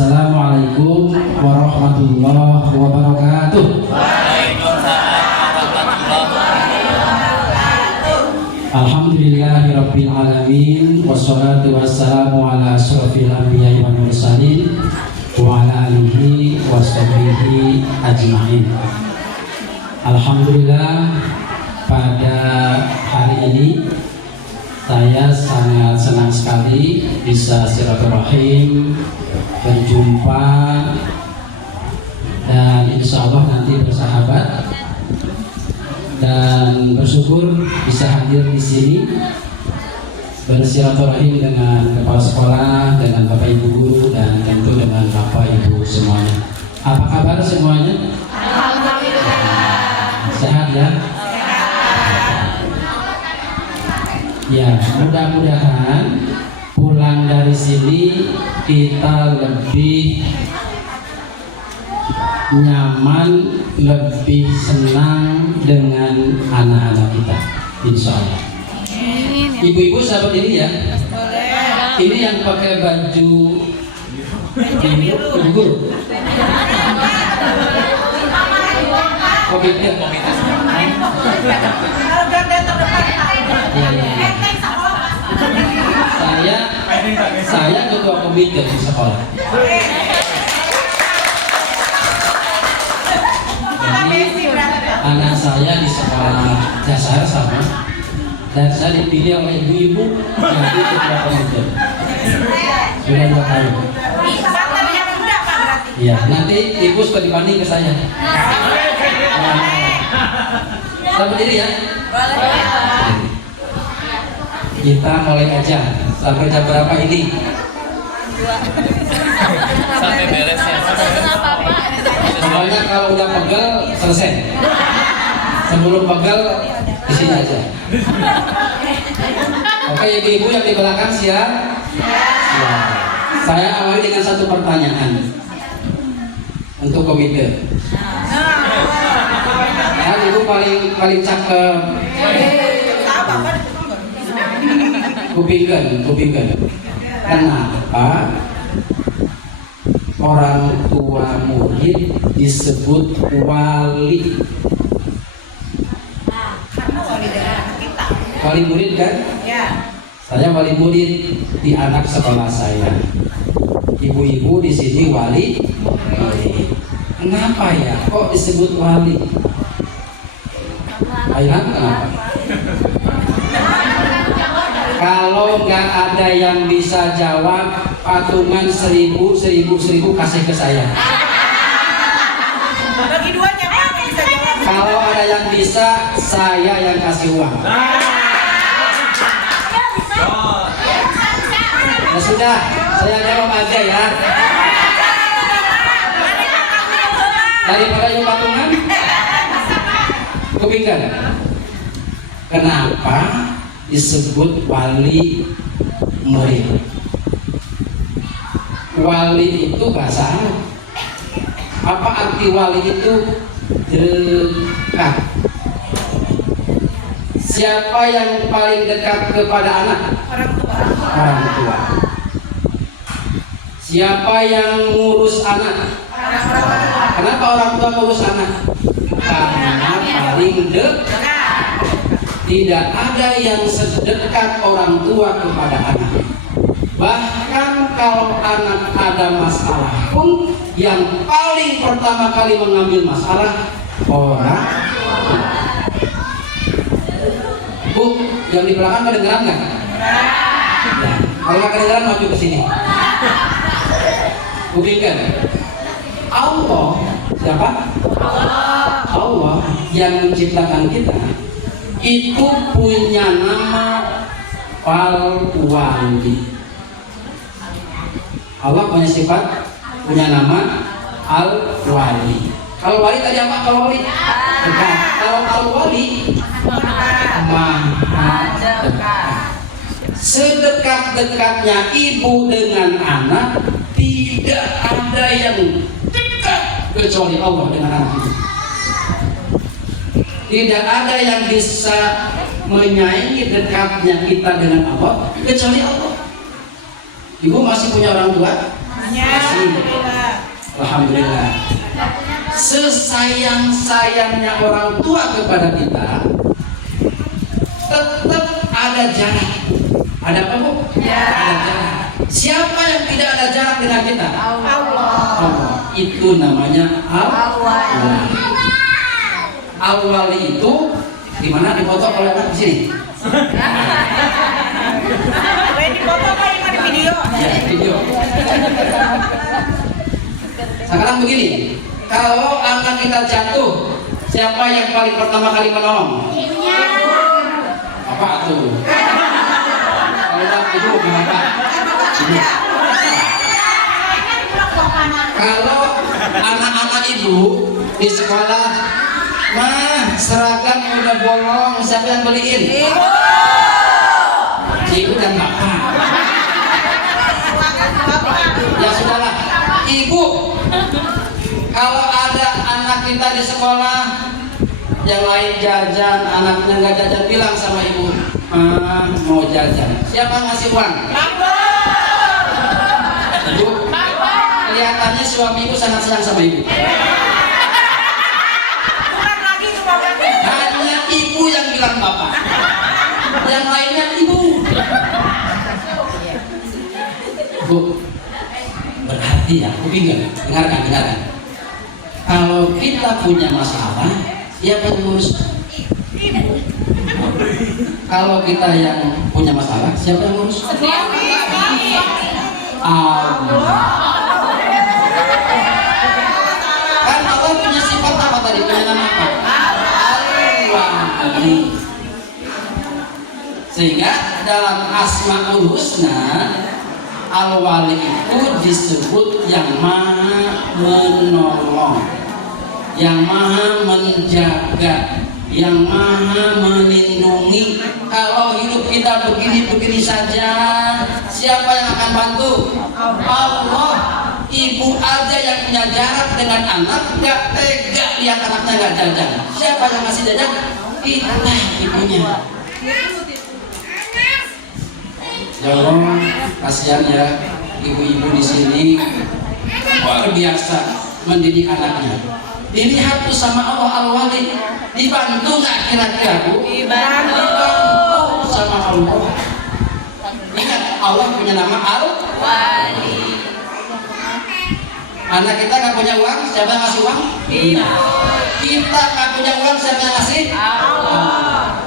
Assalamualaikum warahmatullahi wabarakatuh. Alhamdulillahirabbil alamin wassalatu wassalamu ala asyrofil anbiya'i wal mursalin wa ala alihi washabihi ajmain. Alhamdulillah, pada hari ini saya sangat senang sekali bisa silaturahim, berjumpa, dan insya Allah nanti bersahabat, dan bersyukur bisa hadir di sini bersilaturahim dengan kepala sekolah, dengan bapak ibu guru, dan tentu dengan bapak ibu semuanya. Apa kabar semuanya? Alhamdulillah. Sehat ya? Ya, mudah-mudahan pulang dari sini kita lebih nyaman, lebih senang dengan anak-anak kita, insya Allah. Ibu-ibu sahabat ini ya, ini yang pakai baju ibu guru. Saya ketua komite di sekolah. Jadi anak saya di sekolah dasar sama, dan saya dipilih oleh ibu-ibu jadi ketua komite. Sudah 2 tahun. Ya, nanti ibu suka dibanding ke saya. Kita berdiri ya. Kita mulai aja. Sampai jam berapa ini? Sampai beres ya. Pokoknya kalau udah pegel selesai. Sebelum pegel di sini aja. Oke, ibu-ibu yang di belakang siap? Siap. Saya awali dengan satu pertanyaan untuk komite. Kan ibu paling cakep. Kupingkan. Kenapa orang tua murid disebut wali? Wali murid kan? Ya. Saya wali murid di anak sekolah saya. Ibu-ibu di sini wali murid. Kenapa ya? Kok disebut wali? Ayah, kenapa? Kalau nggak ada yang bisa jawab, patungan 1000 kasih ke saya. Bagi duanya Pak, bisa jawab. Kalau ada yang bisa, saya yang kasih uang. Ya sudah, saya jawab aja ya. Daripada yang patungan, kupingkan. Kenapa disebut wali murid? Wali itu bahasa Arab. Apa arti wali itu? Dekat. Siapa yang paling dekat kepada anak? Orang tua. Siapa yang ngurus anak? Kenapa orang tua ngurus anak? Karena paling dekat. Tidak ada yang sedekat orang tua kepada anak. Bahkan kalau anak ada masalah pun, yang paling pertama kali mengambil masalah orang tua. Bu, yang di belakang kedengeran nggak? Ya. Kalau nggak kedengeran, maju ke sini. Kupingkan. Allah, siapa? Allah yang menciptakan kita itu punya nama Al-Wali. Allah punya sifat, punya nama Al-Wali. Kalau wali tadi apa? Kalau wali dekat. Kalau Al-Wali maha dekat. Sedekat-dekatnya ibu dengan anak, tidak ada yang dekat kecuali Allah dengan anak itu. Tidak ada yang bisa menyaingi dekatnya kita dengan Allah kecuali Allah. Ibu masih punya orang tua? Alhamdulillah. Sesayang-sayangnya orang tua kepada kita, tetap ada jarak. Ada apa, Bu? Ada jarak. Siapa yang tidak ada jarak dengan kita? Allah. Itu namanya Al-Wali. Al-Wali itu di mana dipoto oleh anak di sini? Di foto apa di video? Ya, video. Sekarang begini, kalau anak kita jatuh, siapa yang paling pertama kali menolong? Ibunya. Apa tuh? Kalau ibu kenapa? Kalau anak-anak ibu di sekolah, mah seragam udah bolong, siapa yang beliin? Ibu dan bapak. Ya sudahlah, ibu. Kalau ada anak kita di sekolah yang lain jajan, anaknya nggak jajan, bilang sama ibu, mau jajan. Siapa ngasih uang? Ibu. Kelihatannya suami ibu sangat sayang sama ibu. Hanya ibu yang bilang bapak, yang lainnya ibu. Bu, berarti ya, kuping dengarkan. Kalau kita punya masalah, siapa yang ngurus? Kalau kita yang punya masalah, siapa yang ngurus? Allah. Kan Allah punya sifat apa tadi? Punya nama apa? Al-Wali. Sehingga dalam Asmaul Husna, Al-Wali itu disebut yang maha menolong, yang maha menjaga, yang maha melindungi. Kalau hidup kita begini-begini saja, siapa yang akan bantu? Allah. Ibu aja yang punya jarak dengan anak, nggak tega lihat anaknya nggak jajan. Siapa yang ngasih jajan? Kita, ibunya. Ya Allah, kasihan ya ibu-ibu di sini, luar biasa mendidik anaknya. Dilihat tuh sama Allah Al-Wali, dibantu nggak kira-kira, Bu? Dibantu sama Allah. Ingat, Allah punya nama Al-Wali. Anak kita nggak punya uang, siapa yang ngasih uang? Kita nggak punya uang, siapa yang ngasih? Allah.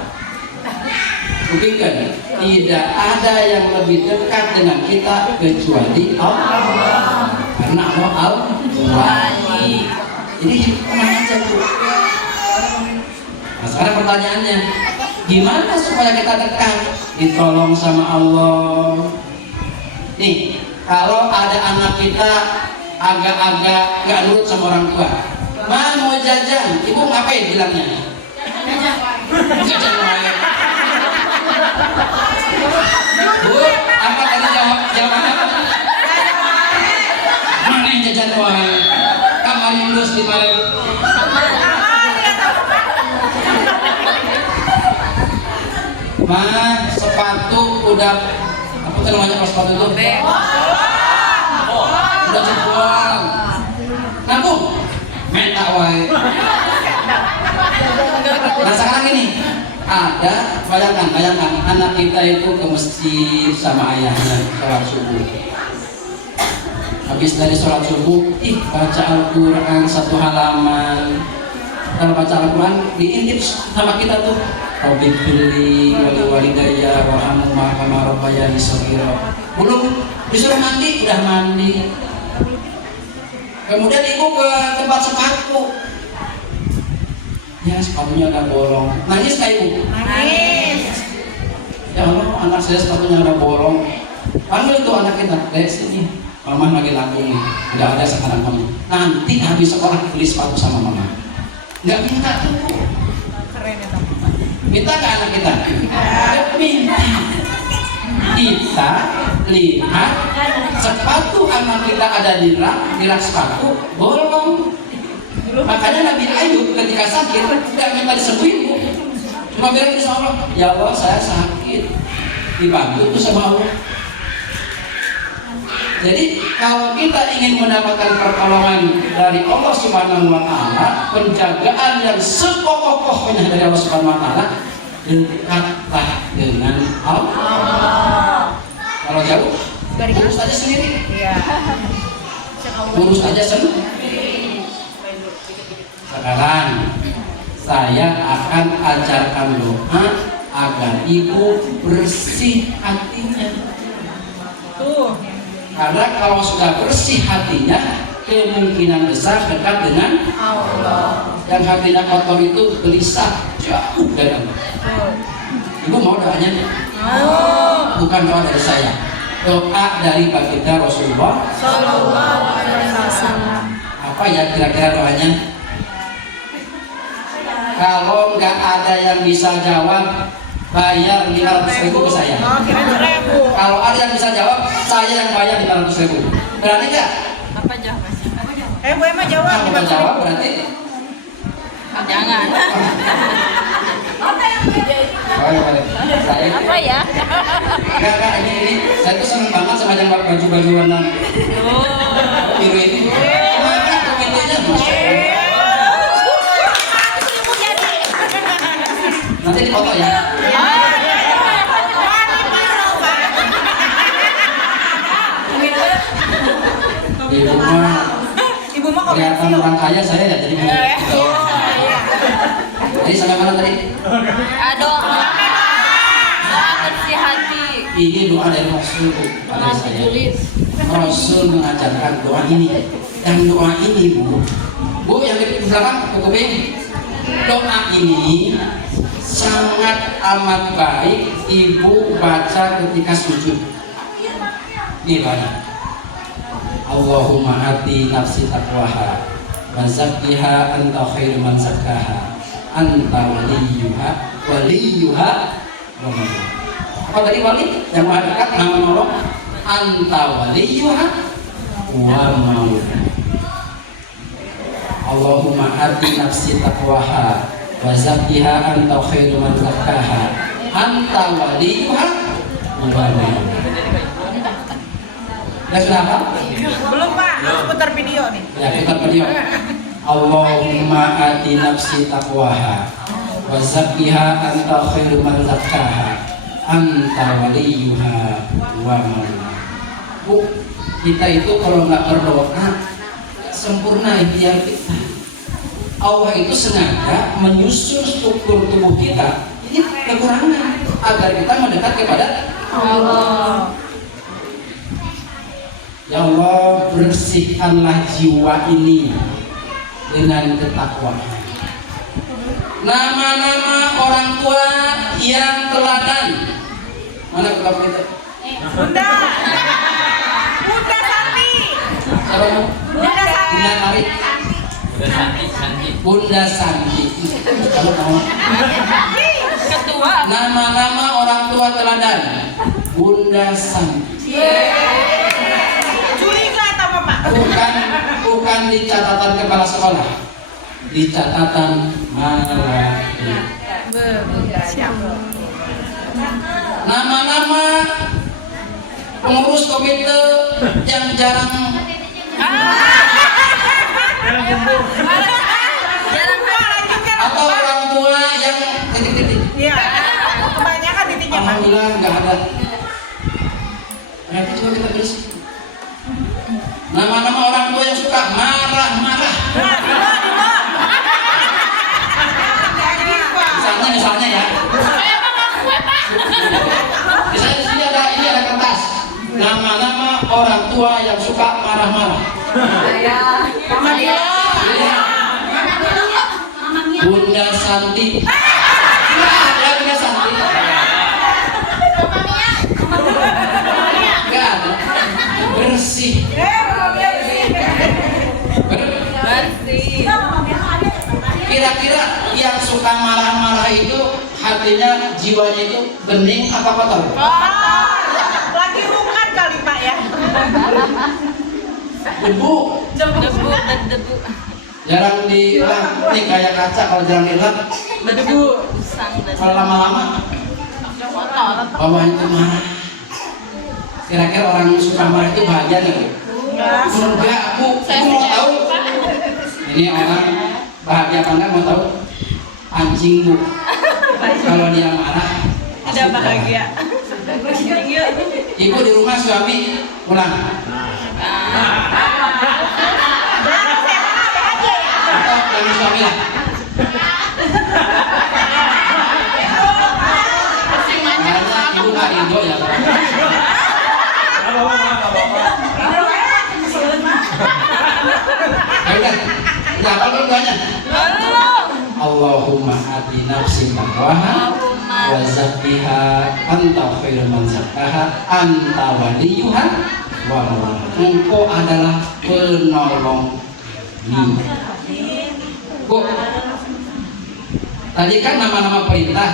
Bukan, tidak ada yang lebih dekat dengan kita kecuali Allah. Karena Allah Al-Wali. Jadi kemana aja, Bu? Nah, sekarang pertanyaannya, gimana supaya kita dekat? Ditolong sama Allah. Nih, kalau ada anak kita agak-agak nggak nurut sama orang tua, mau jajan, ibu ngapain bilangnya? Jajan wae. Bu, apa tadi jawabannya? Mana yang jajan wae? Kamar Yunus di mana? Sepatu udah apa tuh namanya kalau sepatu itu? Udah dibuang. Nabung, minta wae. Nah sekarang ini bayangkan anak kita itu ke masjid sama ayahnya sholat subuh. Habis dari sholat subuh, baca Al-Quran satu halaman. Kalau baca Al-Quran diintip sama kita tuh, Rabbi firli wali walidayya warhamhuma kama rabbayani shaghira. Belum disuruh mandi, udah mandi. Kemudian ibu ke tempat sepatu. Ya sepatunya udah bolong. Nangis gak ibu? Nangis. Ya Allah, anak saya sepatunya udah bolong. Panggil tuh anak kita, dari sini. Mama lagi laku nih, nggak ada sekarang kamu. Nanti habis sekolah beli sepatu sama mama. Nggak minta tuh. Keren ya, Minta ke anak kita? Minta. Kita lihat sepatu anak kita ada di rak sepatu bolong. Makanya Nabi Ayub ketika sakit tidak minta disembuhin, Bu. Cuma bilang insya Allah, ya Allah saya sakit, dibantu tuh sama Allah. Jadi kalau kita ingin mendapatkan pertolongan dari Allah Subhanahu wa taala, penjagaan yang sekokoh-kokohnya dari Allah Subhanahu wa taala, dekatlah dengan Allah. Kalau jauh, urus aja sendiri. Iya. Urus aja sendiri. Sekarang saya akan ajarkan doa agar ibu bersih hatinya. Tuh. Karena kalau sudah bersih hatinya, kemungkinan besar dekat dengan Allah. yang hatinya kotor itu gelisah, jauh dari Allah. Ibu mau doanya? Bukan doa dari saya, doa dari baginda Rasulullah Sallallahu alaihi wasallam. Apa ya kira-kira doanya? Kalau nggak ada yang bisa jawab, bayar 500.000 ke saya. Oh, kira 1.000. Kalau ada yang bisa jawab, saya yang bayar 500.000. Berani nggak? Apa jawab? Bu Emma jawab. Kalau nggak jawab berarti Jangan. oh, iya. Saya Apa ya? Enggak, ini saya tuh seneng banget sama yang baju-baju warna biru ini. Mana komentarnya? Nanti dipoto ya. Ibu mah Kelihatan komersil. orang kaya saya ya jadi Jadi sampai mana tadi? Doa bersih hati. Ini doa dari Rasul, dari saya. Rasul mengajarkan doa ini. Yang doa ini Bu yang di belakang, Bu Kuping. Doa ini sangat amat baik ibu baca ketika sujud. Ini banyak. Allahumma ati nafsi taqwaha wa zakkiha anta khairu man zakkaha anta waliyuha wa maulah. Apa tadi wali? Yang maha dekat, nama nolong. Anta waliyuha wa maulah. Allahumma ati nafsi taqwaha wa zakkiha anta khairu man zakkaha anta waliyuha wa maulah. Ya sudah apa? Belum Pak, harus putar video nih. Ya kita video. Allahumma ati nafsi taqwaha wa zakkiha anta khairu man zakkaha anta waliyuha wa maulah. Bu, kita itu kalau nggak berdoa sempurna ikhtiar kita. Allah itu sengaja menyusun struktur tubuh kita ini kekurangan agar kita mendekat kepada Allah. Ya Allah, bersihkanlah jiwa ini dengan ketakwaan. Nama-nama orang tua yang teladan. Mana kelompok itu? Bunda. Bunda Santi. Siapa nama? Bunda Santi. Bunda Karit. Udah Santi. Bunda Santi. Kamu tahu? Ketua. Nama-nama orang tua teladan. Bunda Santi. Curiga atau apa Pak? Bukan di catatan kepala sekolah, di catatan malaikat. Nama-nama pengurus komite yang jarang atau orang tua yang titik-titik. Iya. Kebanyakan titiknya Pak. Alhamdulillah nggak ada. Nanti coba kita tulis nama-nama orang tua yang suka marah-marah. Misalnya ya. Misalnya di sini ada kertas. Nama-nama orang tua yang suka marah-marah. Mama dia. Bunda Santi. Nggak ada Bunda Santi. Nggak ada. Bersih. Bersih. Kira-kira yang suka marah-marah itu hatinya, jiwanya itu bening apa kotor? Lagi rukat kali Pak ya. Debu. Debu. Jarang dilap. Ini kayak kaca kalau jarang dilap. Debu. Usang dan Kalau lama-lama kotor. bawaan itu marah. Kira-kira orang suka marah itu bahagia nggak? Enggak, aku mau tahu. Ini orang bahagia apa enggak mau tahu? Anjing bu. Kalau dia marah Tidak bahagia. Ibu di rumah suami pulang. Atau dari suami lah. Karena ibu nggak rindu ya. Ya udah apa dulu doanya? Allahumma ati nafsi taqwaha wa zakkiha anta khairu man zakkaha anta waliyuha wa maulaha. Engkau adalah penolong. Bu, tadi kan nama-nama perintah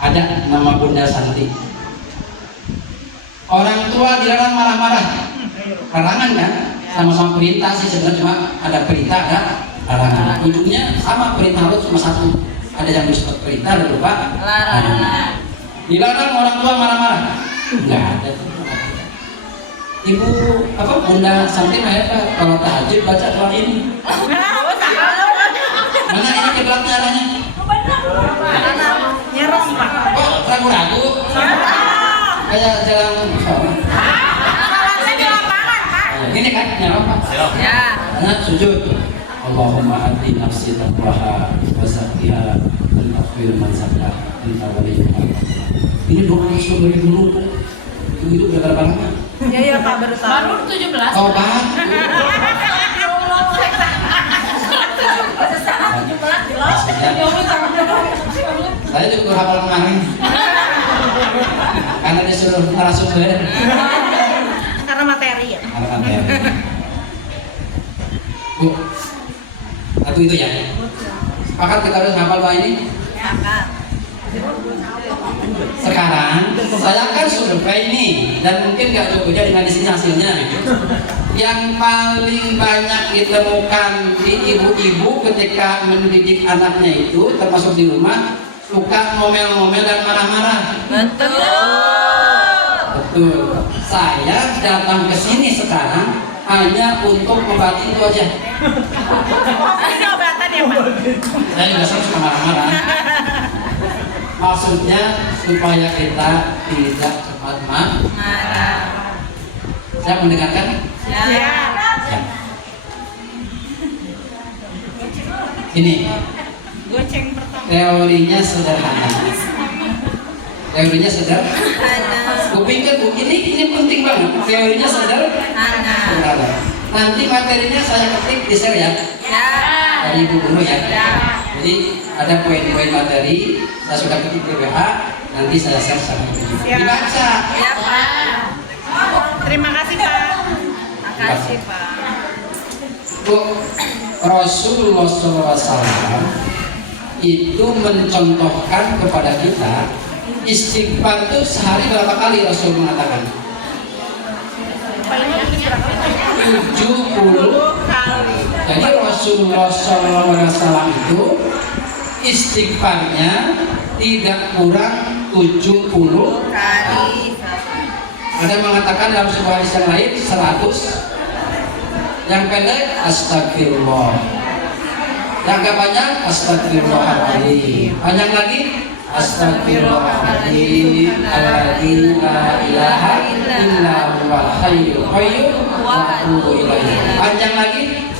ada nama Bunda Santi. Orang tua dilarang marah-marah. Larangan kan? Sama-sama perintah sih sebenarnya, cuma ada perintah ada larangan. Ujungnya sama, perintah itu cuma satu. Ada yang disebut perintah, ada lupa larangan. Dilarang orang tua marah-marah. Enggak ada. Ibu apa Bunda Santi kalau tahajud baca doa ini. Mana ini kiblatnya arahnya? Nyerong Pak. Kok ragu-ragu? Kayak jalan Salatnya di lapangan Pak. gini kan nyerong Pak. Ya. Karena sujud. Allahumma ati nafsi taqwaha wa zakkiha anta khairu man zakkaha anta waliyuha. Ini doa Rasul dari dulu tuh. Itu udah berapa lama? Iya Pak, baru tahu. Baru 17. Tobat. Saya juga hafal kemarin. Karena disuruh narasumber. Karena materi ya. Bu, satu itu ya. Sepakat kita harus hafal doa ini. Sekarang saya kan survei ini dan mungkin nggak cukup aja dengan di sini hasilnya. Yang paling banyak ditemukan di ibu-ibu ketika mendidik anaknya itu termasuk di rumah suka ngomel-ngomel dan marah-marah. Betul. Betul. Saya datang ke sini sekarang hanya untuk membantu itu aja. Ini obatan ya Pak. Saya juga suka marah-marah. Maksudnya supaya kita tidak cepat marah. Saya mendengarkan. Ya. Ya. Ya. Ini Goceng pertama. teorinya sederhana. Teorinya sederhana. Kupikir Bu, ini penting banget. Teorinya sederhana. Nanti materinya saya ketik di share ya. Dari Ibu Guru ya. Jadi ada poin-poin materi saya sudah ketik di WA. Nanti saya share sama Ibu. Dibaca. Ya Pak. Terima kasih Pak. Makasih Pak. Bu, Rasulullah SAW itu mencontohkan kepada kita istighfar itu sehari berapa kali Rasul mengatakan? 70 kali. Jadi Rasulullah SAW itu istighfarnya tidak kurang 70 kali. Ada yang mengatakan dalam sebuah hadis yang lain 100. Yang pendek astagfirullah. Yang agak panjang astagfirullahaladzim. Panjang lagi astagfirullahaladzim. Alladzi la ilaha illa huwal hayyul qayyum wa atubu ilaihi. Panjang lagi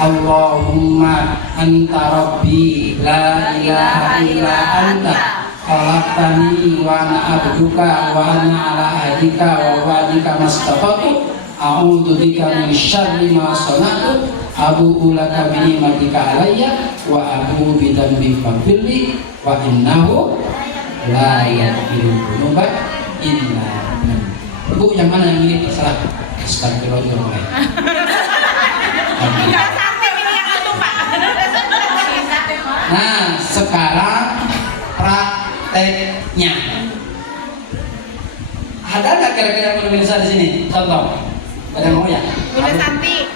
Allahumma anta rabbi la ilaha illa anta khalaqtani wa ana abduka wa ana ala ahdika wa wa'dika mastata'tu a'udzu bika min syarri ma sana'tu abu'u laka bi ni'matika alayya wa abu'u bi dhanbi faghfirli wa innahu la yaghfiru dzunuba illa anta. Bu, yang mana yang ini terserah. Astagfirullah. Nah, sekarang prakteknya. Ada nggak kira-kira yang belum bisa di sini? Contoh, ada yang mau ya? Bunda Santi.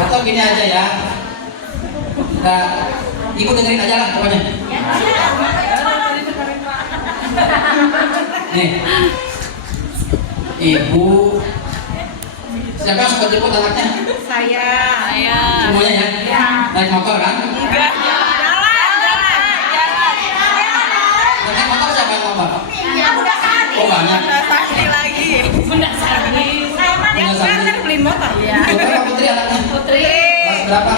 Atau gini aja ya. Nah, Ibu dengerin aja lah pokoknya. Nih, ibu, siapa yang suka jemput anaknya? Saya. Semuanya ya? Naik motor kan? Enggak. Naik motor siapa yang motor? Oh banyak. Pasti lagi. Bunda Sari. Yang kan beli motor. Putri apa Putri anaknya? Putri. Kelas berapa?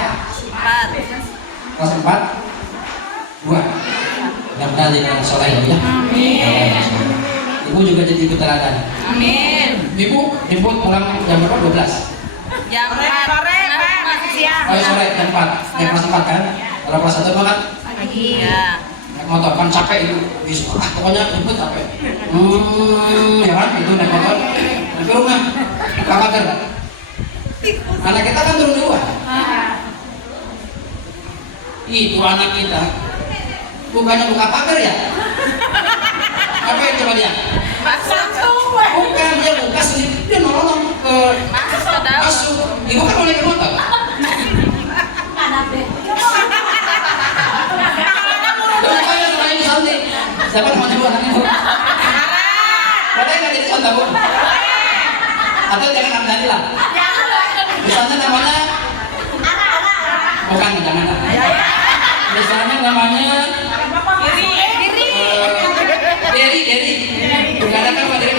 4. Kelas 4? 2. Mudah-mudahan jadi anak soleh ya. Amin. Ibu juga jadi ikut teladan. Amin. Ibu jemput pulang jam berapa? 12. Jam 4. Sore, Pak, masih siang. Oh sore jam 4. Jam kelas 4 kan? Kalau kelas 1 makan Pagi. Ya. naik motor kan capek itu. Pokoknya jemput capek. Ya kan itu naik motor. Sampai rumah. Buka pagar. Anak kita kan turun duluan. Itu anak kita. Bukannya buka pagar ya? Apa yang coba dia? Bukan, dia buka sendiri, dia nolong ke masuk. Ibu kan boleh ke motor. Udah kaya sama ini Santi. Siapa namanya bu anaknya bu? Boleh nggak jadi contoh bu? Atau jangan Abdani lah. Misalnya namanya bukan jangan. Misalnya namanya Deri. Gak ada kan Pak Deri?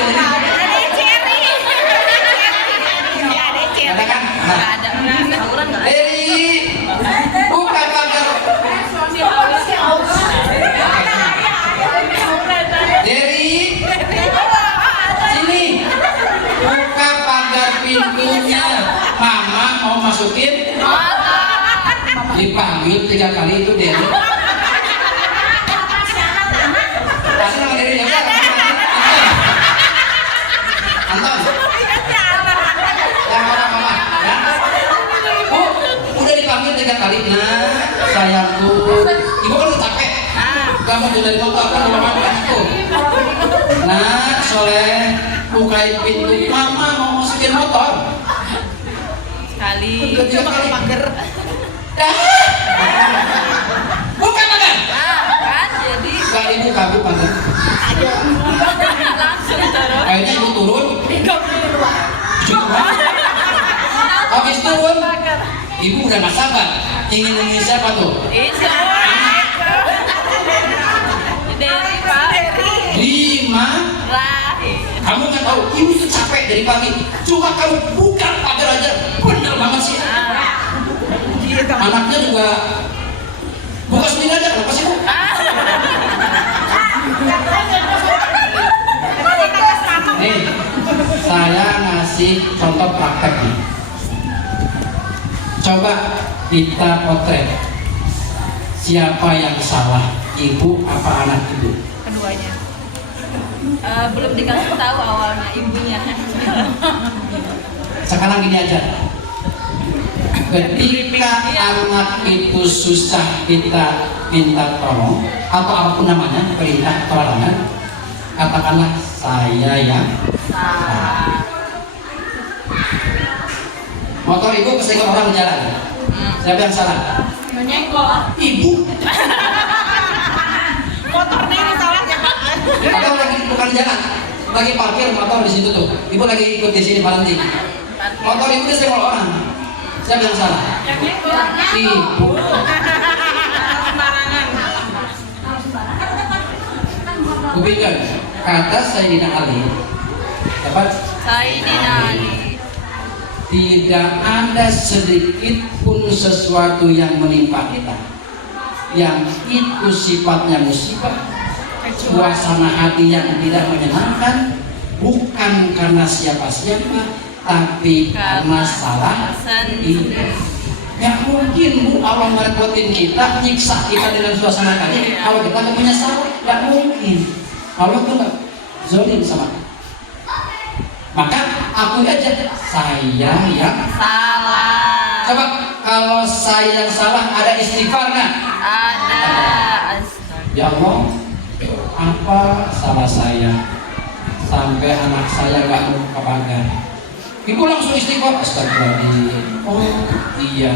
Ada kan? Nah, Deri, buka pagar. Deri, sini. Buka pagar pintunya. Mama mau masukin. Dipanggil 3 kali itu Deri. Kasih nama Deri ya udah. Anton. Yang orang mama ya. Bu, udah dipanggil 3 kali. Nah, sayangku. Ibu kan udah capek. Kamu tuh dari motor kan udah makan itu. Nah, Soleh bukain pintu. Mama mau masukin motor. Sekali. Udah 3 kali pagar. Dah. Bukan pagar. Kan jadi Gak dibuka bu pagar. langsung terus. Akhirnya ibu turun. Habis turun, ibu udah gak sabar. Ingin nemuin siapa tuh? Itu. Dari Pak. 5. Rahim. Kamu nggak tahu, ibu tuh capek dari pagi. Cuma kamu buka pagar aja, bener banget sih. Anaknya juga buka sendiri aja, kenapa sih bu? Nih, saya ngasih contoh praktek nih. Coba kita potret. Siapa yang salah, ibu apa anak ibu? Keduanya. Belum dikasih tahu awalnya ibunya. Sekarang gini aja. Ketika anak itu susah kita minta tolong atau apapun namanya, perintah tolongan, katakanlah saya yang salah. Motor ibu kesenggol orang jalan. Siapa yang salah? Menyenggol. Ibu. Motornya ini salahnya Pak. Atau lagi bukan jalan, lagi parkir motor di situ tuh. Ibu lagi ikut di sini berhenti. Motor ibu disenggol orang. Siapa yang salah? Ibu. Sembarangan. Kupikir kata Sayyidina Ali dapat Sayyidina Ali. tidak ada sedikit pun sesuatu yang menimpa kita yang itu sifatnya musibah, suasana hati yang tidak menyenangkan, bukan karena siapa-siapa, tapi karena salah sendiri. Ya mungkin bu Allah merepotin kita, nyiksa kita dengan suasana hati. Kalau kita nggak punya salah, nggak mungkin. Allah tuh nggak zalim sama kita. Maka aku aja saya yang Salah. coba kalau saya yang salah ada istighfar nggak? Ada. Ya Allah, apa salah saya sampai anak saya nggak mau ke pagar? Ibu langsung istighfar. Astagfirullahaladzim. Oh iya,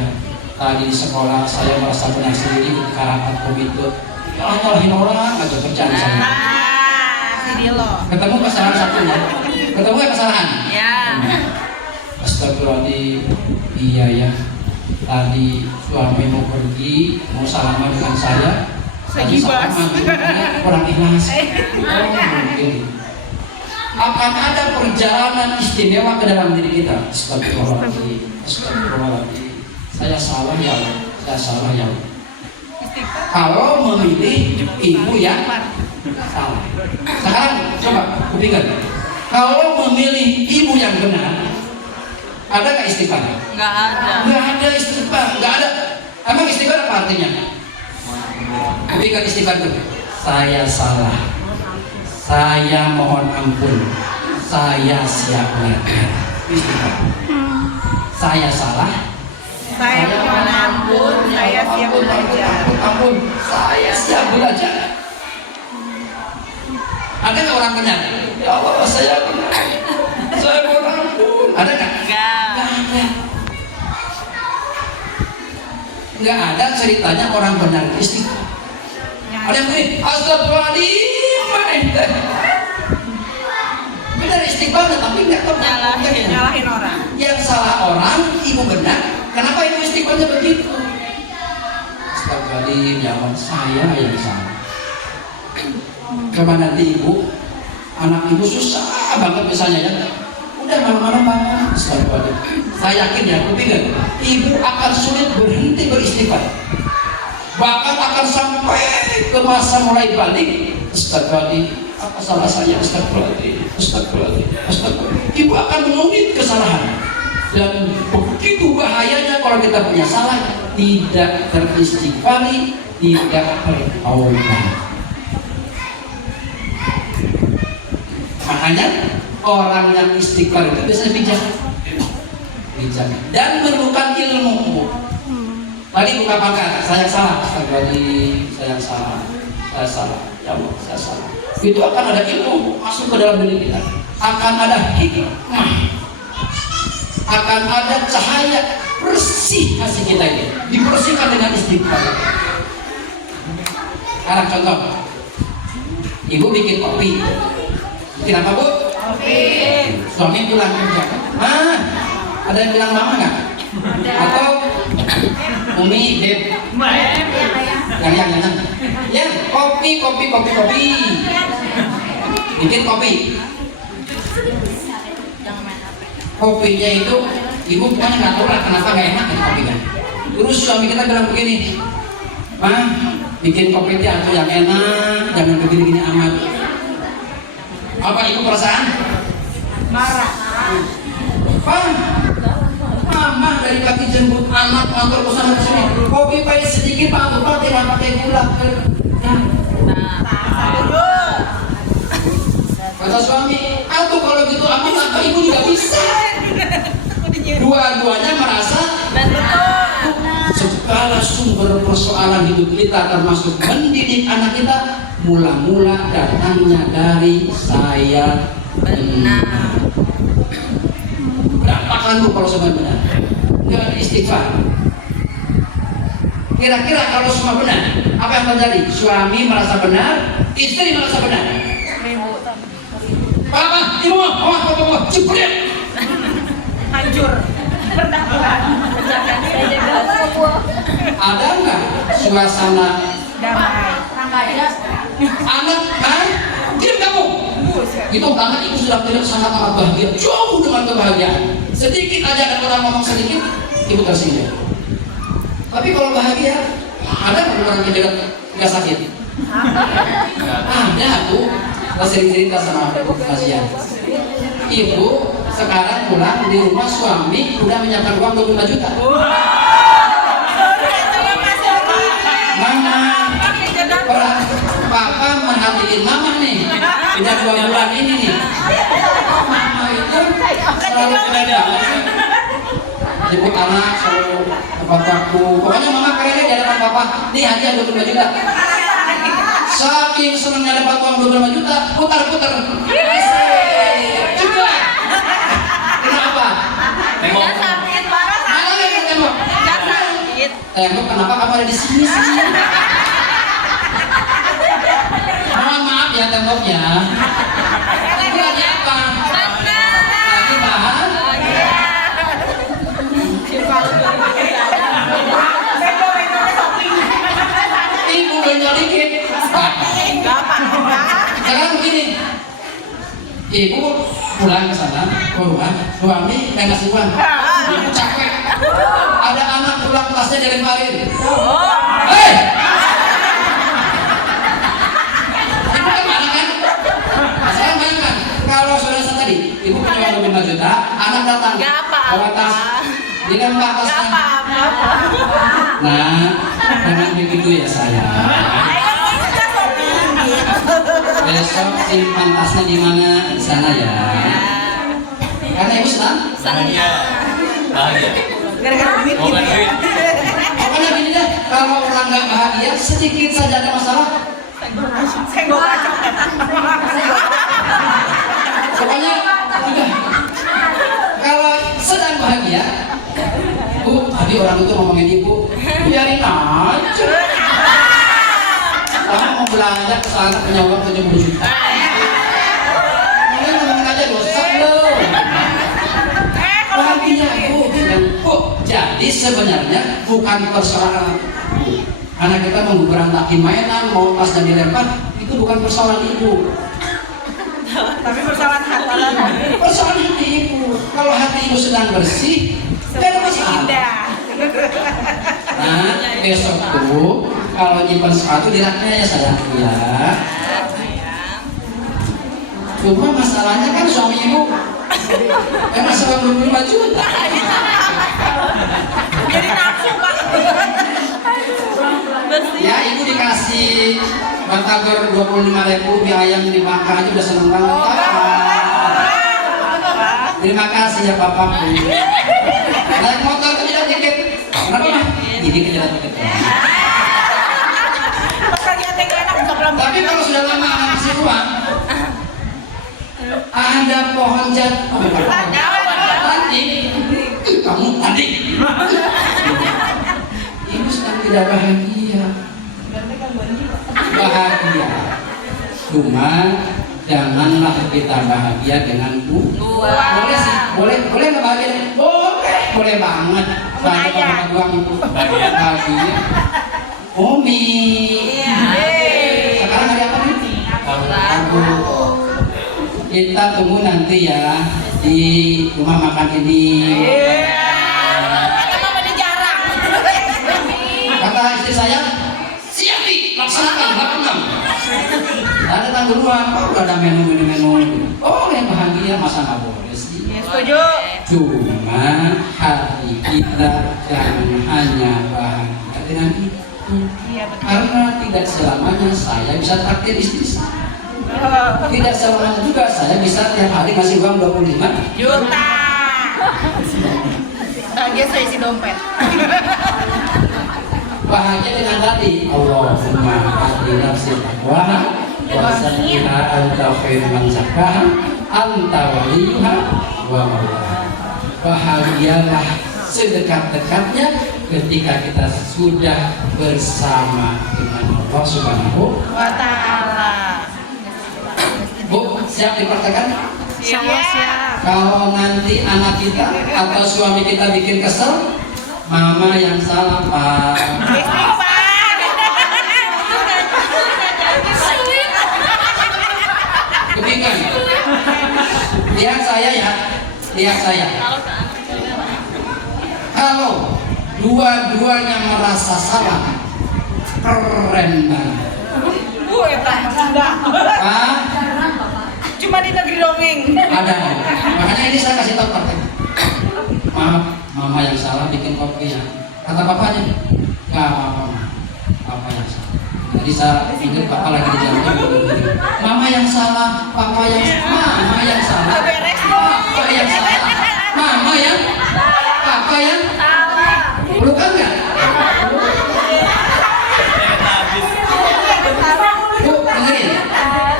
tadi di sekolah saya merasa benar sendiri di karakter begitu. Ya Allah, orang aja kerjaan saya. Ketemu kesalahan satunya. Ketemu kesalahan. Ya. Astagfirullahaladzim. Iya ya. Tadi suami mau pergi, mau salaman dengan saya. Tadi salaman, kurang ikhlas. Oh, mungkin. Akan ada perjalanan istimewa ke dalam diri kita. Astagfirullahaladzim. Astagfirullahaladzim. Saya salah ya Allah. Saya salah ya Allah. Kalau memilih ibu yang salah. Sekarang coba kupikir. Kalau memilih ibu yang benar, ada nggak istighfar? Nggak ada. Nggak ada istighfar, nggak ada. Emang istighfar apa artinya? Kupikir istighfar itu. Saya salah. Saya mohon ampun. Saya siap belajar. Istighfar. Saya salah. Saya mohon ampun, saya siap belajar. Ampun, saya siap belajar. Ada nggak orang benar? Ya Allah, saya benar. Saya mohon ampun. Ada nggak? Nggak. Nggak ada ceritanya orang benar istighfar. Ada yang begini, astagfirullahaladzim. Benar istighfar, tapi nggak tahu Nyalahin orang. yang salah orang, ibu benar. Kenapa ibu istighfarnya begitu? Astagfirullahaladzim, ya Allah, saya yang salah. Coba nanti ibu, anak ibu susah banget misalnya ya. Udah malam-malam bangun, astagfirullahaladzim. Saya yakin ya, aku pikir ibu akan sulit berhenti beristighfar. Bahkan akan sampai ke masa mulai balik. Astagfirullahaladzim, apa salah saya? Astagfirullahaladzim, astagfirullahaladzim, astagfirullahaladzim. Ibu akan mengungkit kesalahan. Dan begitu bahayanya kalau kita punya salah, tidak teristighfari, tidak bertaubat. Makanya orang yang istighfar itu biasanya bijak dan menemukan ilmu. Tadi buka pangkat, saya salah, astagfirullahaladzim, saya salah, ya Allah, saya salah. Itu akan ada ilmu masuk ke dalam diri kita, akan ada hikmah, akan ada cahaya bersih hati kita ini, dibersihkan dengan istighfar. Sekarang contoh, ibu bikin kopi. Bikin apa bu? Kopi. Suami pulang kerja. Ada yang bilang mama nggak? Atau Umi, Deb? Yang. Ya, kopi. Bikin kopi. Kopinya itu, ibu pokoknya nggak tahu lah kenapa nggak enak gitu kopinya. Terus suami kita bilang begini, Mah, bikin kopi itu atau yang enak, jangan begini-gini amat. Apa ibu perasaan? Marah. Pak, mama dari kaki jemput anak motor ke sana sini. Kopi pahit sedikit pak, lupa tidak pakai gula. Kata suami, aku kalau gitu amat apa ibu juga bisa. Dua-duanya merasa segala sumber persoalan hidup kita termasuk mendidik anak kita mula-mula datangnya dari saya benar. Berapa kan kalau semua benar? Nggak ada istighfar. Kira-kira kalau semua benar, apa yang terjadi? Suami merasa benar, istri merasa benar. Papa, ibu, apa, cepet. Hancur. Ada nggak suasana Damai. anak? Diam kamu. Itu anak itu sudah tidak sangat bahagia, jauh dengan kebahagiaan. Sedikit aja ada orang ngomong sedikit, ibu tersinggung. Tapi kalau bahagia, ada nggak orang yang tidak sakit? Ada aku. Kita sering cerita sama ibu kasihan. Ibu sekarang pulang di rumah suami udah menyiapkan uang 25 juta. Mama, papa merhatiin mama nih. Udah 2 bulan ini nih. Mama itu selalu keren. Jemput anak selalu tempat aku. Pokoknya mama keren di hadapan papa. Nih hadiah 25 juta. Saking senangnya dapat uang 25 juta, putar-putar. Juga. Kenapa? Nggak sakit parah. Mana yang tembok? Nggak sakit. Tembok kenapa kamu ada di sini sih? Mohon maaf ya temboknya. Ini lagi apa? Lagi bahan. Ibu benjol dikit. Sekarang begini. Ibu pulang ke sana, ke rumah, suami yang ngasih uang. Ibu capek. Ada anak pulang tasnya dilemparin. Hei! Ibu kemana kan? Saya bayangkan, kalau saudara saya tadi, ibu punya uang 5 juta, anak datang, bawa tas, dilempar tasnya. Nah, jangan begitu ya saya. Besok simpan tasnya di mana? Di sana ya. Karena ibu senang. Bahagia. Bahagia. Gara-gara duit. Bukan duit. Pokoknya gini deh, kalau orang nggak bahagia, sedikit saja ada masalah. Senggol kacang. Pokoknya udah. Kalau sedang bahagia, Bu, tadi orang itu ngomongin ibu, biarin aja. Kamu mau belanja ke sana punya uang 70 juta. Kalian ngomongin aja dosa loh. Bahagia Bu, jadi sebenarnya bukan persoalan Bu. Anak kita mau berantakin mainan, mau tasnya dilempar, itu bukan persoalan ibu. Tapi persoalan hati. Persoalan hati ibu. Kalau hati ibu sedang bersih, tidak ada masalah. Indah. Nah, besok tuh kalau nyimpan sepatu di raknya ya sayang ya. Cuma masalahnya kan suami ibu masih uang 25 juta. Jadi nafsu Pak. Ya ibu dikasih batagor 25.000 mie ayam dimakan aja udah seneng banget. Terima kasih ya Bapak. Naik motor kejalan dikit. Kenapa mah? Jadi kejalan dikit. Pas lagi hati enak bisa belum. Tapi kalau sudah lama anak kasih uang, ada pohon jatuh. Tadi, kamu tadi. Ibu sedang tidak bahagia. Bahagia. Cuma janganlah kita bahagia dengan boleh sih, boleh nggak bahagia? Boleh banget. Saya uang itu bahagia. Umi. Sekarang hari apa nih? Rabu. Kita tunggu nanti ya di rumah makan ini. Kata istri saya, siap nih, laksanakan, lakukan. Ada tanggungan, udah ada menu. Oh, yang bahagia masa nggak boleh sih? Setuju. Cuma hati kita jangan hanya bahagia dengan itu. Karena tidak selamanya saya bisa traktir istri saya. Tidak selamanya juga saya bisa tiap hari ngasih uang 25 juta. Bahagia saya isi dompet. Bahagia dengan tadi Allahumma hati nafsi taqwaha wa zakkiha anta khairu man zakkaha anta waliyuha wa maulaha. Bahagialah sedekat-dekatnya ketika kita sudah bersama dengan Allah Subhanahu wa ta'ala. Bu, siap dipraktekkan? Siap. Kalau nanti anak kita atau suami kita bikin kesel, mama yang salah Pak. Istighfar. Kebingungan. Lihat saya ya, lihat saya. Kalau dua-duanya merasa salah, keren banget. Pak, Cuma di negeri dongeng. ada. Makanya ini saya kasih tahu praktek. Maaf, mama yang salah bikin kopi ya. Kata papanya, nggak apa-apa, papa yang salah. Jadi saya ingat papa lagi di jalan. Mama yang salah, papa yang salah, mama yang salah, papa yang salah, mama yang, papa yang pelukan nggak? Bu, dengerin.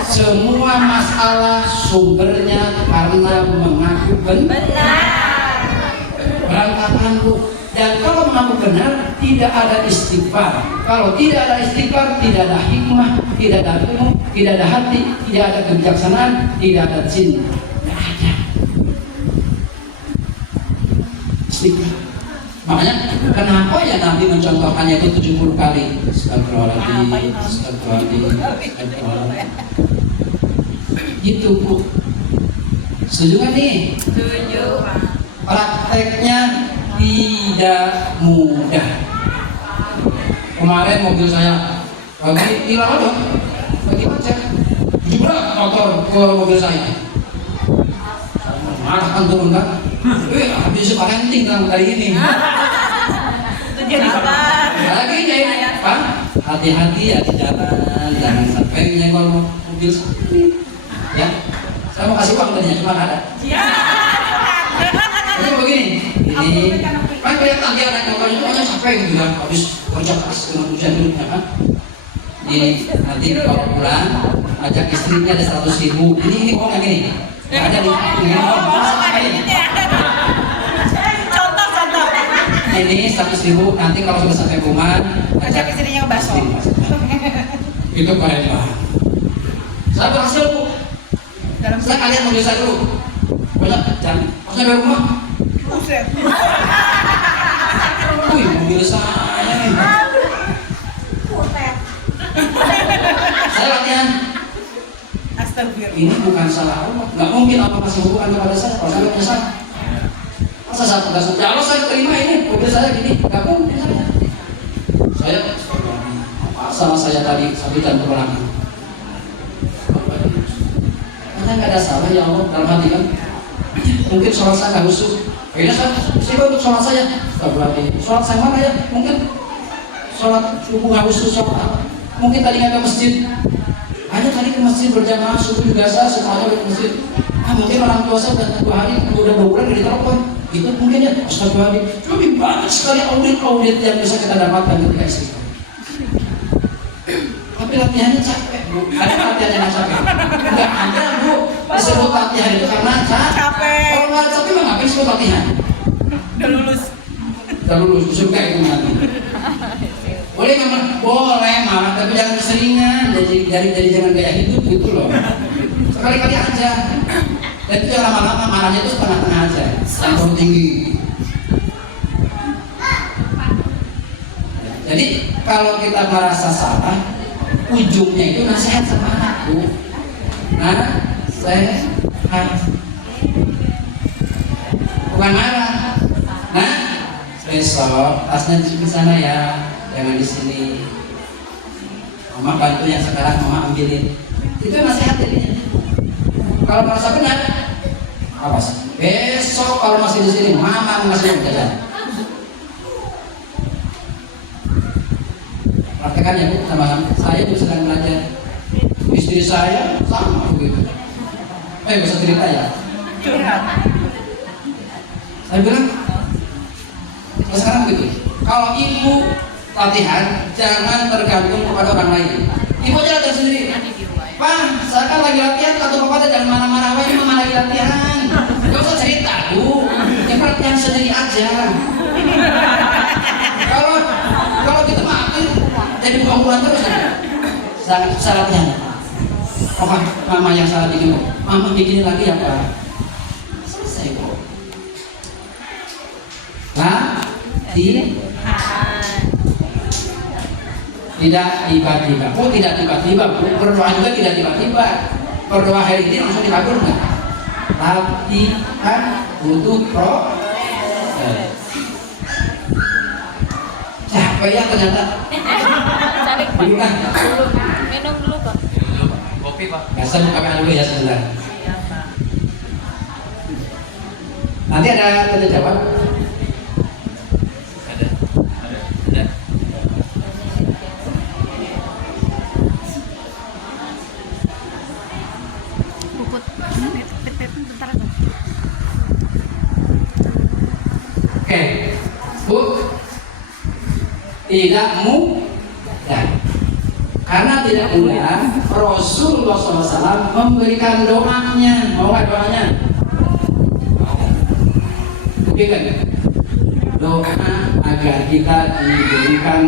Semua masalah sumbernya karena mengaku benar. Berantakan Bu. Dan kalau mengaku benar tidak ada istighfar. Kalau tidak ada istighfar, tidak ada hikmah, tidak ada ilmu, tidak ada hati, tidak ada kebijaksanaan, tidak ada cinta. Tidak ada. Istighfar. Makanya kenapa ya Nabi mencontohkannya itu 70 kali? Astagfirullahaladzim, astagfirullahaladzim, astagfirullahaladzim. Gitu Bu. Setuju kan nih? Setuju. Prakteknya tidak mudah. Kemarin mobil saya lagi hilang dong, lagi macet, jebrak motor ke mobil saya. Marah kan turun kan? Habis parenting kan kali ini. Itu jadi sabar. Lagi jadi Pak, hati-hati ya di jalan, jangan sampai nyenggol mobil saya. Ya, saya mau kasih uang tadinya cuma ada. Ya. Jadi begini, ini kan kelihatan dia naik motor itu hanya capek gitu kan, habis kerja keras dengan hujan dulunya kan. Jadi nanti kalau pulang ajak istrinya ada 100.000. Ini uang yang ini. Nggak ada nih. Contoh. Ini 100.000. Nanti kalau sudah sampai rumah Ajak istrinya bakso. Itu keren banget. Saya berhasil Bu. Saya kalian mobil saya dulu. Banyak jangan. Pas sampai rumah. Buset. Wih, mobil saya nih. Saya latihan. Astagfirullah. Ini bukan salah Allah. Nggak mungkin Allah masih hubungan kepada saya. Kalau saya punya salah. Masa saya tegas? Ya Allah saya terima ini mobil saya gini. Nggak mungkin saya. Apa salah saya tadi sabitan terulangi? Karena nggak ada salah ya Allah dalam hati kan. Mungkin sholat saya nggak khusyuk. Akhirnya saya coba untuk sholat saya. Sholat saya mana ya? Mungkin sholat subuh nggak khusyuk, sholat apa? Mungkin tadi nggak ke masjid. Hanya tadi ke masjid berjamaah subuh biasa, semuanya ke masjid. Mungkin orang tua saya udah 2 hari, udah 2 bulan dari telepon. Itu mungkin ya, astagfirullahaladzim. Lebih banyak sekali audit yang bisa kita dapatkan ketika istighfar. Tapi latihannya capek Bu. Ada latihan yang capek? Enggak ada Bu. Disebut latihan itu karena Capek. Kalau nggak capek mah ngapain disebut latihan? Udah lulus. Udah lulus, suka itu nanti. Boleh nggak? Boleh malah, tapi jangan keseringan. Jadi jangan gaya hidup gitu loh. Sekali-kali aja. Dan itu yang lama-lama marahnya itu setengah-tengah aja, yang tinggi. Jadi kalau kita merasa salah, ujungnya itu nasihat sama anakku. Nasihat, bukan marah. Nah, besok tasnya di sana ya, jangan di sini. Mama bantu yang sekarang mama ambilin. Itu nasihat jadinya. Kalau merasa benar, apa sih? Besok kalau masih di sini, mama masih jajan. Praktekan ya Bu, sama saya juga sedang belajar. Istri saya sama begitu. Bisa cerita ya? Curhat. Saya bilang, sekarang begitu. Kalau ibu latihan, jangan tergantung kepada orang lain. Ibu aja latihan sendiri. Pak, saya kan lagi latihan, kata papa jangan marah-marah, wah ini mama lagi latihan. Gak usah cerita Bu, ibu latihan sendiri aja. Kalau gitu mah jadi buang-buang terus ya. Sangat susah latihan. Oh, mama yang salah bikin, mama bikinin lagi ya Pak. Selesai kok. Tidak tiba-tiba. Oh, tidak tiba-tiba. Berdoa juga tidak tiba-tiba. Berdoa hari ini langsung dikabul nggak? Latihan butuh proses. Capek ya ternyata. Bukan. Minum dulu Pak. Kopi Pak. Biasa buka kamera dulu ya sebentar. Nanti ada tanya jawab. Ada. Puput. Bentar. Oke, Bu, tidak mudah. Karena tidak mudah, Rasulullah SAW memberikan doanya. Mau nggak doanya? Bukan. Doa agar kita diberikan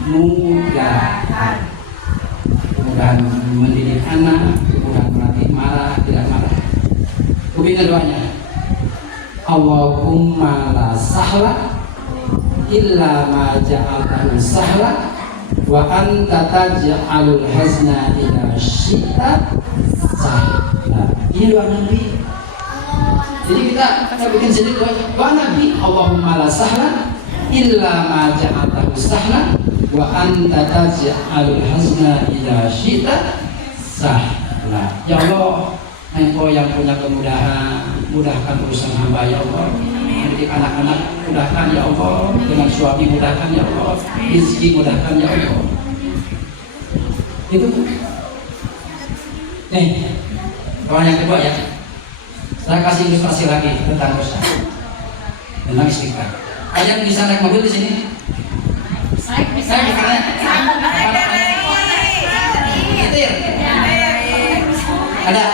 kemudahan. kemudahan mendidik anak, kemudahan melatih marah, tidak marah. Kemudian doanya, Allahumma la sahla illa ma ja'altahu sahla wa anta taj'alul hazna idza syi'ta sahla. Ini doa Nabi. Jadi kita bikin sendiri doa Nabi, Allahumma la sahla illa ma ja'altahu sahla wa anta taj'alul hazna idza syi'ta sahla. Ya Allah, Engkau yang punya kemudahan, mudahkan urusan hamba ya Allah. Mendidik anak-anak mudahkan ya Allah, dengan suami mudahkan ya Allah, rezeki mudahkan ya Allah. Itu. Nih, doa yang kedua ya. Saya kasih ilustrasi lagi tentang dosa, tentang istighfar. Kalian bisa naik mobil di sini? Saya bisa. Ada.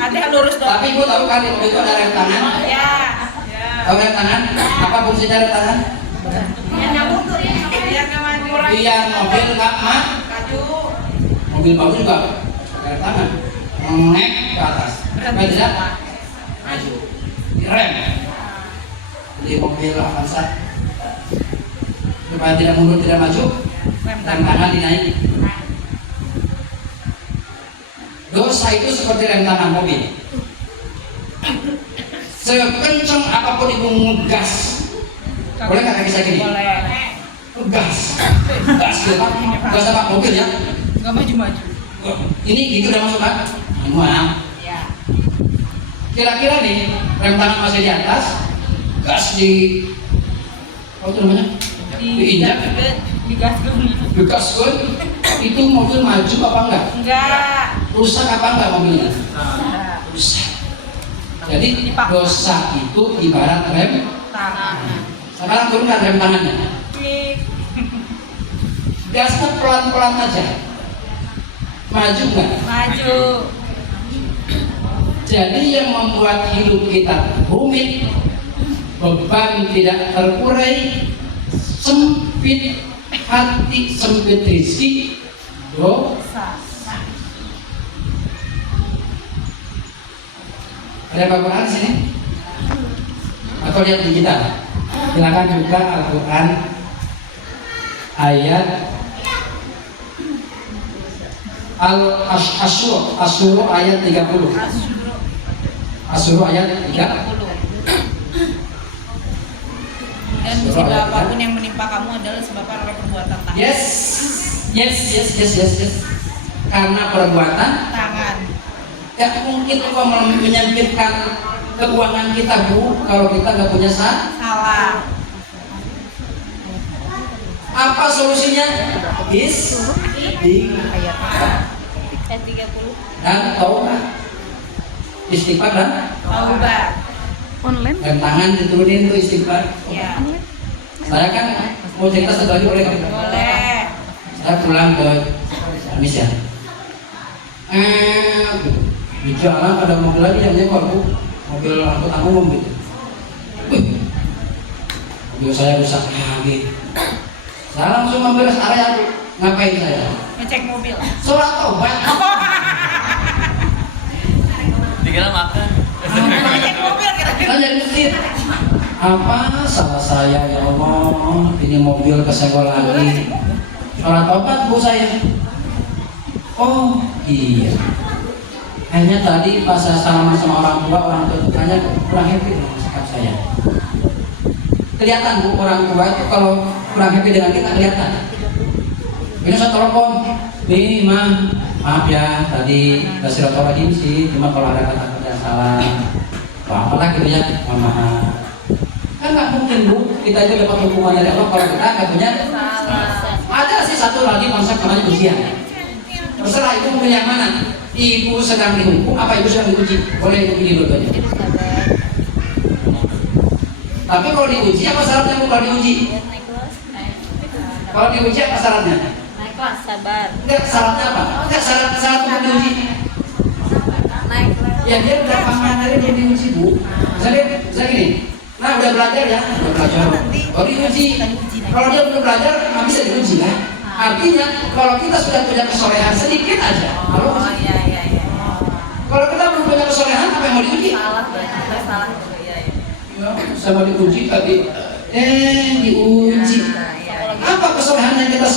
Ada lurus dong. Tapi ibu tahu kan di mobil itu ada rem tangan? Ya. Tahu rem tangan? Apa fungsinya rem tangan? Biar mobil nggak Maju. mobil bagus juga rem tangan, naik ke atas. Bisa maju. Rem. Di mobil Avanza supaya tidak mundur tidak maju, rem tangan dinaik. Dosa itu seperti rem tangan mobil. Sekencang apapun ibu ngegas, boleh nggak kaki saya gini? Boleh. Gas sama mobil ya? Nggak maju-maju. Ini gitu udah masuk kan? Maaf. Ya. Kira-kira nih rem tangan masih di atas, gas di apa itu namanya? Diinjak, digaskan, itu mobil maju apa enggak? Enggak. Rusak apa enggak mobilnya? Rusak. Jadi dosa itu ibarat rem Tangan. Sekarang turunkan rem tangannya. Gasnya pelan-pelan aja. Maju enggak? Maju. Jadi yang membuat hidup kita rumit, beban tidak terurai, sempit hati, sempit rezeki, dosa. Ada Al-Quran di sini? Atau lihat di kita? Silakan buka Al-Quran ayat Al-Asyur ayat 30. Asyur ayat 30. Dan musibah apapun yang menimpa kamu adalah sebabkan oleh perbuatan tangan. Yes. Karena perbuatan Tangan. gak mungkin engkau menyempitkan keuangan kita Bu kalau kita gak punya Salah. apa solusinya? Ayat 30. Dan taubat, istighfar dan Taubat. Online. dan tangan diturunin tuh istighfar. Ya. Saya kan mau cerita satu lagi boleh nggak? Boleh. Saya pulang ke Indonesia. Di jalan ada mobil lagi yang nyewa Bu, mobil angkutan umum gitu. Wih, mobil saya rusak lagi. Saya langsung ambil rest area. Ngapain saya? Ngecek mobil. Sholat taubat. Dikira makan. Ngecek mobil kira-kira. Saya jadi masjid. Apa salah saya ya Allah? Ini mobil kesenggol lagi. Sholat taubat Bu saya. Oh iya. Hanya tadi pas saya salaman sama orang tua tanya kurang happy dengan sikap saya. Kelihatan Bu, orang tua itu kalau kurang happy dengan kita kelihatan. Ini saya telepon, nih maaf ya tadi gak silaturahim sih, cuma kalau ada kata-kata yang salah, apalah gitu ya, mohon maaf. Kan nggak mungkin Bu, kita itu dapat hukuman dari Allah kalau kita nggak punya salah. Ada sih satu lagi konsep namanya ujian. Terserah ibu mau yang mana. Ibu sedang dihukum, apa ibu sedang diuji? Boleh pilih dua-duanya. Tapi kalau diuji apa syaratnya Bu kalau diuji? Kalau diuji apa syaratnya? Naik kelas, sabar. Enggak, syaratnya apa? Enggak, syarat untuk diuji. Naik kelas. Ya dia udah paham dari dia diuji Bu. Misalnya gini, nah udah belajar ya, udah belajar. Kalau diuji, kalau dia belum belajar, nggak bisa diuji kan? Artinya kalau kita sudah punya kesolehan sedikit aja, kalau kita belum punya kesolehan, apa yang mau diuji? Sama diuji tadi, diuji. Apa kesolehan yang kita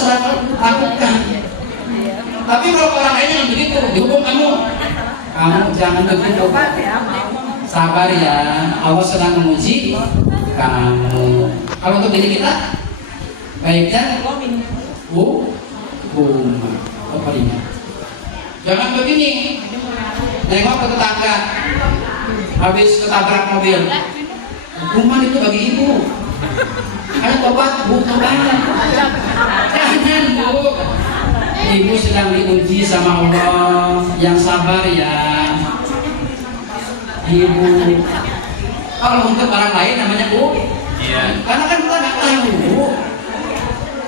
lakukan? Tapi kalau orang lain yang begitu, dihukum kamu jangan begitu. Sabar ya, Allah sedang menguji kamu. Kalau untuk diri kita, baiknya jangan begini. Nengok ke tetangga, habis ketabrak mobil. Hukuman itu bagi ibu. Ada tobat, bu, tobat. Jangan bu. Ibu sedang diuji sama Allah, yang sabar ya. Ibu. Kalau untuk orang lain namanya bu. Iya. Karena kan kita nggak tahu bu.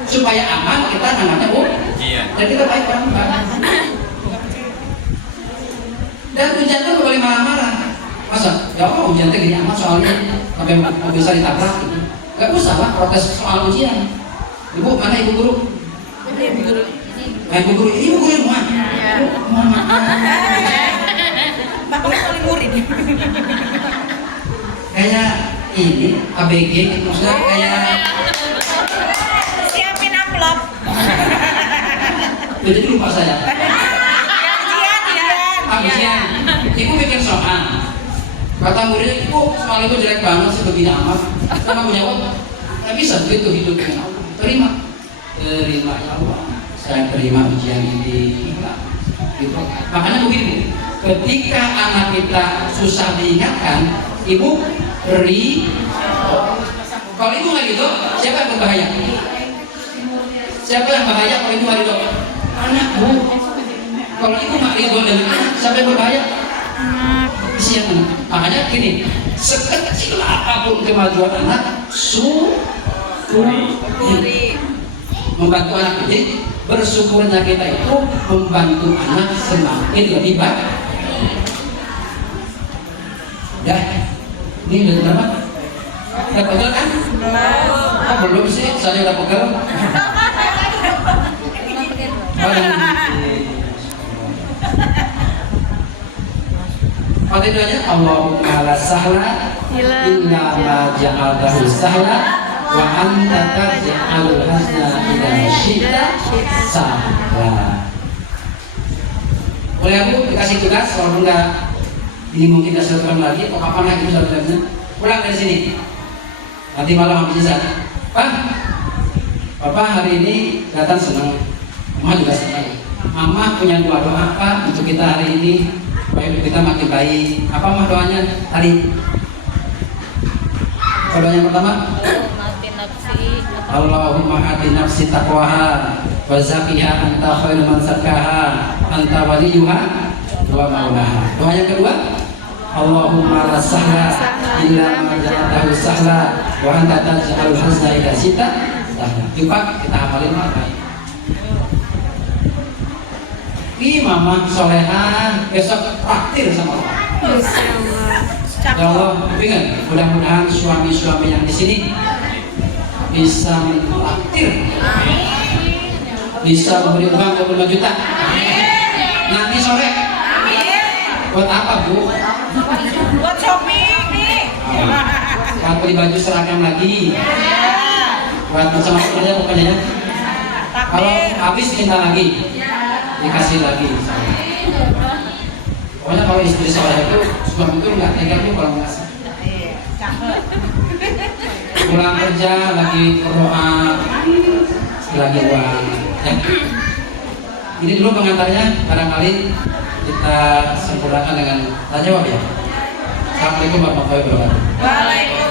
Supaya aman kita namanya bu. Iya. Dan kita baik orang. Dan hujan itu boleh marah-marah. Masa? Ya Allah hujan itu gini amat soalnya sampai mau bisa ditabrak gitu. Gak usah lah protes soal ujian. Ibu mana ibu guru? Ibu guru yang mana? Mohon maaf. Bapak paling murid. Kayak ini ABG gitu maksudnya kayak Siapin amplop. jadi lupa saya. Ujian. Ibu bikin soal. Kata muridnya, ibu soal itu jelek banget sih begini amat. Karena menjawab, nggak bisa begitu hidup dengan Allah. Terima ya Allah. Saya terima ujian ini. Gitu. Makanya begini, ketika anak kita susah diingatkan, ibu beri. Kalau ibu nggak gitu, siapa yang berbahaya? Siapa yang bahaya kalau ibu nggak gitu? Anak bu. Kalau ibu nggak ridho dengan anak, siapa yang berbahaya? Siapa? Makanya gini, sekecil apapun kemajuan anak, syukuri. Membantu anak ini, bersyukurnya kita itu membantu anak semakin lebih baik. Ya, ini udah berapa? Udah pegel kan? Belum sih, saya udah pegel. Fatihahnya Allahumma la sahla illa ma ja'altahu sahla wa anta taj'alul hazna idza syi'ta sahla. Boleh aku dikasih tugas walaupun ini mungkin nggak selesai lagi atau kapan lagi misalnya pulang dari sini nanti malam habis isya. Pak, Bapak hari ini datang senang, Mama juga senang. Mama punya doa apa untuk kita hari ini supaya kita makin baik? Apa mah doanya hari? Doa yang pertama, Allahumma ati nafsi taqwaha wa zakkiha anta khairu man zakkaha anta waliyuha wa maulaha. Doa yang kedua, Allahumma la sahla illa ma ja'altahu sahla wa anta taj'alul hazna idza syi'ta sahla. Coba kita hafalin apa? Mama solehah besok praktir sama Allah. Ya Allah, ingat mudah-mudahan suami-suami yang di sini bisa mentraktir, bisa memberi uang 25 juta. Nanti sore. Buat apa bu? Buat shopping nih. Buat beli baju seragam lagi. Buat macam-macam aja pokoknya ya. Kalau habis minta lagi, dikasih lagi. Pokoknya kalau istri soleh itu suami itu nggak tega tuh kalau ngasih. Pulang kerja lagi berdoa, lagi uang. Ya. Ini dulu pengantarnya, barangkali kita sempurnakan dengan tanya jawab ya. Assalamualaikum warahmatullahi wabarakatuh. Waalaikumsalam.